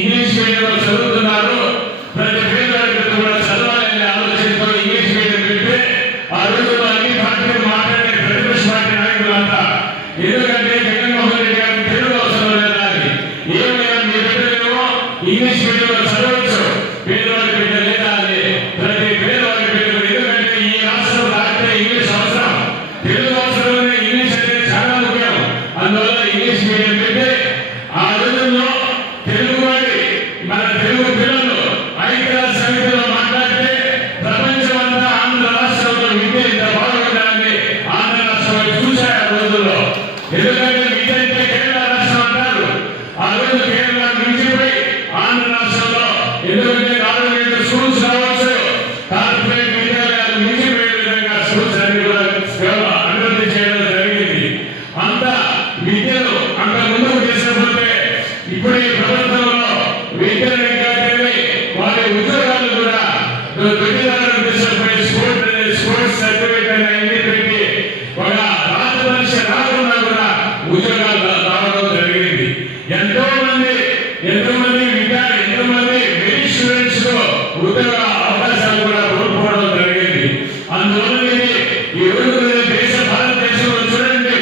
English మీడియంలో చదువుతున్నారు. ప్రతి పేదవాడికి కూడా చదవాలనే ఆలోచనతో ఇంగ్లీష్ మీడియం పెడితే ఆ రోజుల్లో అన్ని పార్టీలు మాట్లాడే ప్రతిపక్ష పార్టీ నాయకులంతా ఎందుకంటే జగన్మోహన్ రెడ్డి గారికి తెలుగు అవసరం లేదా అని ఏమైనా మీ బిడ్డలేమో ఇంగ్లీష్ మీడియంలో చదవచ్చు, పేదవాడి బిడ్డ లేదా అని ప్రతి పేదవాడి బిడ్డ. ఎందుకంటే ఈ రాష్ట్రం దాటితే ఇంగ్లీష్ అవసరం, తెలుగు అవసరం, ఇంగ్లీష్ అనేది చాలా ముఖ్యం. అందువల్ల ఇంగ్లీష్ మీడియం పెట్టి ఆ రోజుల్లో తెలుగువాడి మన తెలుగు పిల్లలు ఐక్యరాజ్య సమితిలో మాట్లాడితే ప్రపంచమంతా ఆంధ్ర రాష్ట్రంలో విద్య ఇంత బాగుండాలని ఆంధ్ర రాష్ట్రం చూశారు ఆ రోజుల్లో. ఎందుకంటే విద్య అంటే కేరళ రాష్ట్రం అంటారు. ఆ రోజు కేరళ మించిపోయి ఆంధ్ర రాష్ట్రంలో ఎందుకంటే గవర్నమెంట్ స్కూల్స్ కావచ్చు, కార్పొరేట్ విద్యాలయాలు మించిపోయే విధంగా స్కూల్స్ అన్ని కూడా అభివృద్ధి చేయడం జరిగింది. అంత విద్యను అంత ముందుకు తీసుకుపోతే ఇప్పుడు ఈ ప్రభుత్వంలో విద్యను వారి ఉద్యోగాలు కూడా దొడ్డిదారులు తీసుకుపోయి స్పోర్ట్స్ సర్టిఫికేట్ అన్ని పెట్టి ఒక రాజపరీక్ష రాకుండా కూడా ఉద్యోగాలు రావడం జరిగింది. ఎంతో మంది విద్యార్థులు, ఎంతో మంది మెరిట్ స్టూడెంట్స్ ఉద్యోగ అవకాశాలు కూడా కోల్పోవడం జరిగింది. అందువల్ల ఈ రోజు భారతదేశంలో చూడండి,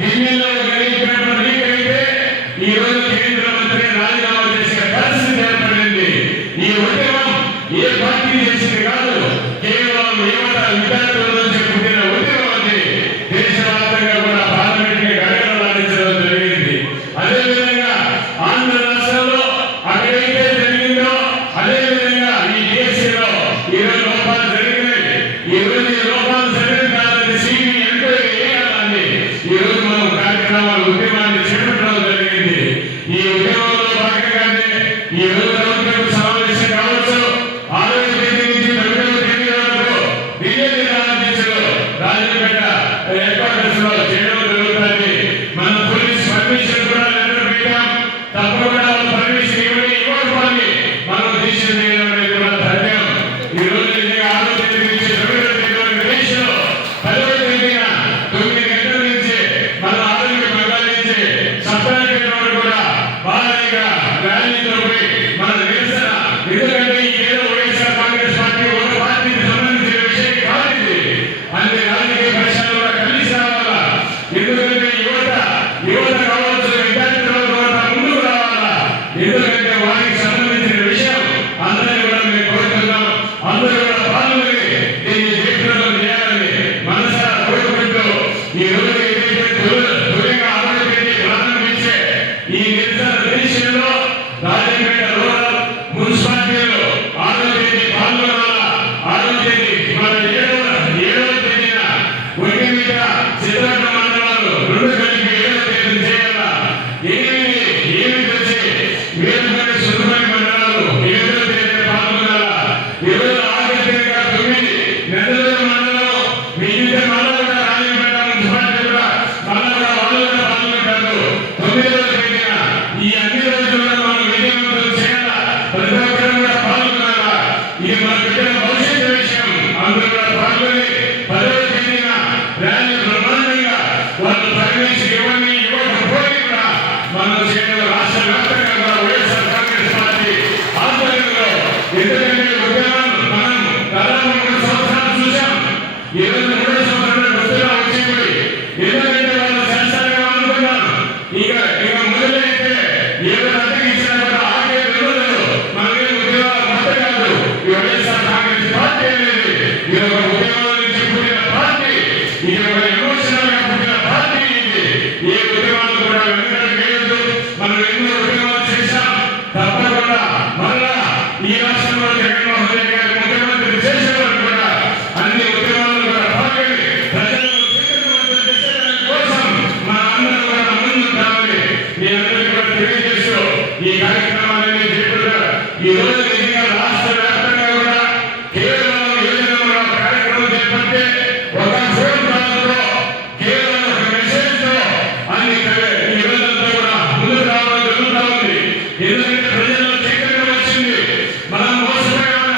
ఢిల్లీలో పేపర్ లీక్ అయితే ఈ రోజు కేంద్ర మంత్రి రాజీనామా చేసే పరిస్థితి ఏర్పడింది. ఈ ఉద్యమం ఏ పార్టీ చేసింది కాదు, కేవలం యువత విద్యార్థుల నుంచి పుట్టిన ఉద్యమం అది. దేశవ్యాప్తంగా కూడా పార్లమెంట్ ని గడగడలాడించడం జరిగింది. అదేవిధంగా ఆంధ్ర రాష్ట్రంలో అక్కడైతే జరిగిందో అదే విధంగా ఈ దేశంలో ఈరోజు లోపాలు జరిగినాయి. ఈ రోజు ఈ లోపాలు జరిగిన కాదని సిబిఐ ఎంక్వైరీ చేయాలని ఈ రోజు మనం కార్యక్రమాలు ఉద్యమాన్ని చేపట్టడం జరిగింది. ఈ ఉద్యమంలో భాగంగానే ఈ రోజు ప్రభుత్వం సమావేశం కావచ్చు, 6వ తేదీ నుంచి 9వ తేదీ వరకు ఢిల్లీ రాజపేట హెడ్ క్వార్టర్స్ లో చేయడం జరుగుతుంది. మన పోలీస్ పర్మిషన్ కూడా లెటర్ పెట్టాం. తప్పకుండా పర్మిషన్ ఇవ్వకపోతే మనం డిసిషన్ చేయడం అనేది కూడా ధర్మం. ఈ రోజు 6వ తేదీ నుంచి 9వ తేదీ వరకు దేశంలో 10వ తేదీన 9 గంటల నుంచి మన ఆరోగ్య బంగాళ నుంచి సప్తాహ కూడా భారీగా ర్యాలీతో పోయి మన నిరసన. ఎందుకంటే ఈ ఏదో వైఎస్ఆర్ కాంగ్రెస్ పార్టీ ఒక పార్టీకి సంబంధించిన విషయం కాదు ఇది. అన్ని రాజకీయ పక్షాలు కూడా కలిసి రావాలా. ఎందుకంటే యువత కావచ్చు, విద్యార్థులు కూడా ముందుకు రావాలా. ఎందుకంటే వారికి సంబంధించిన విషయం అందరినీ కూడా మేము కోరుతున్నాం. అందరూ కూడా పాల్గొని దీన్ని జయప్రదం చేయాలని మనసారా కోరుకుంటూ ఈ రోజు ఏదైతే తొలిగా అమలుపెట్టి ప్రారంభించే ఈ నిరసన దేశంలో రాజపేట రూరల్ మున్సిపాలిటీలో 6వ తేదీ పాల్గొనాలా. 6వ తేదీ మన 7వ తేదీన ఒంటిమిట్ట సిద్ధార్థ మండలాలు 2 కలిపి 7వ తేదీ చేయాలా. ఏమి వచ్చి వేరుపల్లి సుబ్రహ్మణ్య మండలాలు 7వ తేదీన పాల్గొనాలా. ఈరోజు ఆఖరిగా 9 నెల్లూరు మండలం మిగిలిన మండలం రాజపేట మున్సిపాలిటీ కూడా వాళ్ళు కూడా పాల్గొంటారు 9వ తేదీన. ఈ అన్ని రోజుల్లో మనం విజయవంతం చేయాలా. ప్రతి ఒక్కరు కూడా పాల్గొనాలా. ఇది మన బిడ్డల భవిష్యత్తు విషయం. అందరూ కూడా పాల్గొని 10వ తేదీన ర్యాలీ బ్రహ్మాండంగా వాళ్ళు పర్మిషన్ ఇవ్వకపోయి కూడా మనం చేయడం రాష్ట్ర వ్యాప్తంగా కూడా వైఎస్ఆర్ కాంగ్రెస్ పార్టీ ఆధ్వర్యంలో. ఎందుకంటే ఉద్యమాలు మనం దాదాపు 3 సంవత్సరాలు చూసాం. ఈ రోజు 3వ సంవత్సరంలో గుర్తుగా వచ్చిపోయి ఎందుకంటే వాళ్ళు చేస్తారుగా అనుకున్నాం. ఇక మొదలైతే ఏదో అడ్డగించినా కూడా ఆగే రోజులు మనమే ఉద్యోగాలు కొత్త కాదు. ఈ వైఎస్ఆర్ కాంగ్రెస్ పార్టీ అనేది ఇది ఒక ఉద్యమాల నుంచి పుట్టిన పార్టీ, ఇది ఒక ఎమోషనల్ గా పుట్టిన పార్టీ. ఇది ఏ ఉద్యమాలు కూడా వెనకాల వేయద్దు. మనం ఎన్నో ఉద్యమాలు చేశాం. తప్పకుండా మళ్ళా ఈ రాష్ట్రంలో జగన్మోహన్ రెడ్డి గారి ముఖ్యమంత్రి చేసే వరకు కూడా అన్ని ఉద్యమాలను కూడా పాల్గొని ప్రజలను చైతన్యవంతం చేసేదాని కోసం మన అందరం కూడా ముందుకు రావాలి. మీ అందరికీ కూడా తెలియజేస్తూ ఈ కార్యక్రమాన్ని చేపట్టారు. ఈ రోజు నిజంగా రాష్ట్ర వ్యాప్తంగా కూడా కేవలం యోజనలో కార్యక్రమం చేపడితే ఒక ఫోన్ కాల్తో కేవలం ఒక మెసేజ్ తో అన్ని ఈ రోజంతా కూడా ముందుకు రావడం జరుగుతూ ఉంది. ఎందుకంటే ప్రజల్లో చైతన్యం వచ్చింది. మనం మోసపోయామని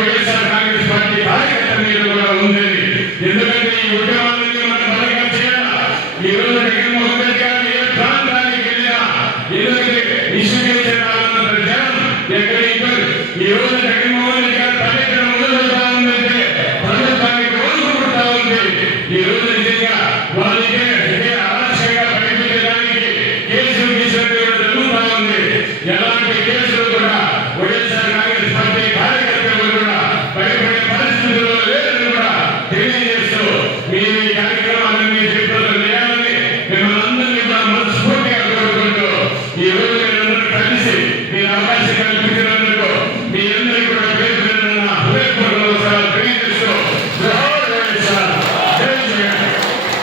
వైఎస్ఆర్ కాంగ్రెస్ పార్టీ కార్యకర్తల మీద కూడా ఉంది. ఎందుకంటే ఈ